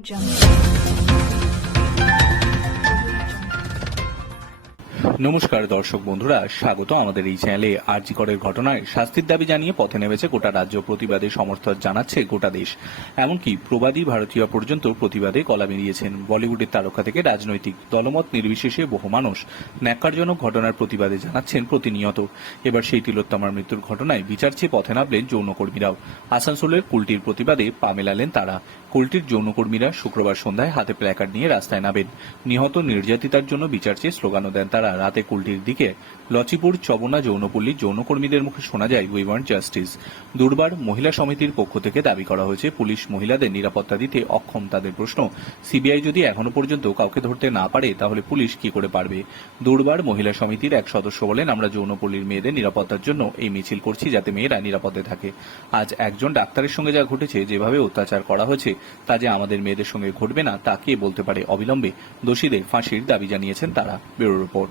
jump. নমস্কার দর্শক বন্ধুরা, স্বাগত আমাদের এই চ্যানেলে। আরজিকরের ঘটনায় শাস্তির দাবি জানিয়ে পথে নেমেছে গোটা রাজ্য। প্রতিবাদে সমর্থন জানাচ্ছে গোটা দেশ। এমনকি প্রবাদী ভারতীয় পর্যন্ত প্রতিবাদে কলা বেরিয়েছেন বলিউডের তারকা থেকে রাজনৈতিক দলমত নির্বিশেষে বহু মানুষ। ন্যাক্কারজনক ঘটনার প্রতিবাদে জানাচ্ছেন প্রতিনিয়ত। এবার সেই তিলোত্তমার মৃত্যুর ঘটনায় বিচার চেয়ে পথে নামলেন যৌনকর্মীরাও। আসানসোলের কুলটির প্রতিবাদে পা মেলালেন তারা। কুলটির যৌনকর্মীরা শুক্রবার সন্ধ্যায় হাতে প্ল্যাকার্ড নিয়ে রাস্তায় নামেন। নিহত নির্যাতিতার জন্য বিচার চেয়ে স্লোগানও দেন তারা। রাতে কুলটির দিকে লচিপুর, চবনা যৌনপল্লীর যৌনকর্মীদের মুখে শোনা যায় উই ওয়ান্ট জাস্টিস। দুর্বার মহিলা সমিতির পক্ষ থেকে দাবি করা হয়েছে, পুলিশ মহিলাদের নিরাপত্তা দিতে অক্ষম তাদের প্রশ্ন। সিবিআই যদি এখনও পর্যন্ত কাউকে ধরতে না পারে, তাহলে পুলিশ কি করে পারবে? দুর্বার মহিলা সমিতির এক সদস্য বলেন, আমরা যৌনপল্লীর মেয়েদের নিরাপত্তার জন্য এই মিছিল করছি যাতে মেয়েরা নিরাপদে থাকে। আজ একজন ডাক্তারের সঙ্গে যা ঘটেছে, যেভাবে অত্যাচার করা হয়েছে, তা যে আমাদের মেয়েদের সঙ্গে ঘটবে না, তা কে বলতে পারে? অবিলম্বে দোষীদের ফাঁসির দাবি জানিয়েছেন তারা। Bureau report.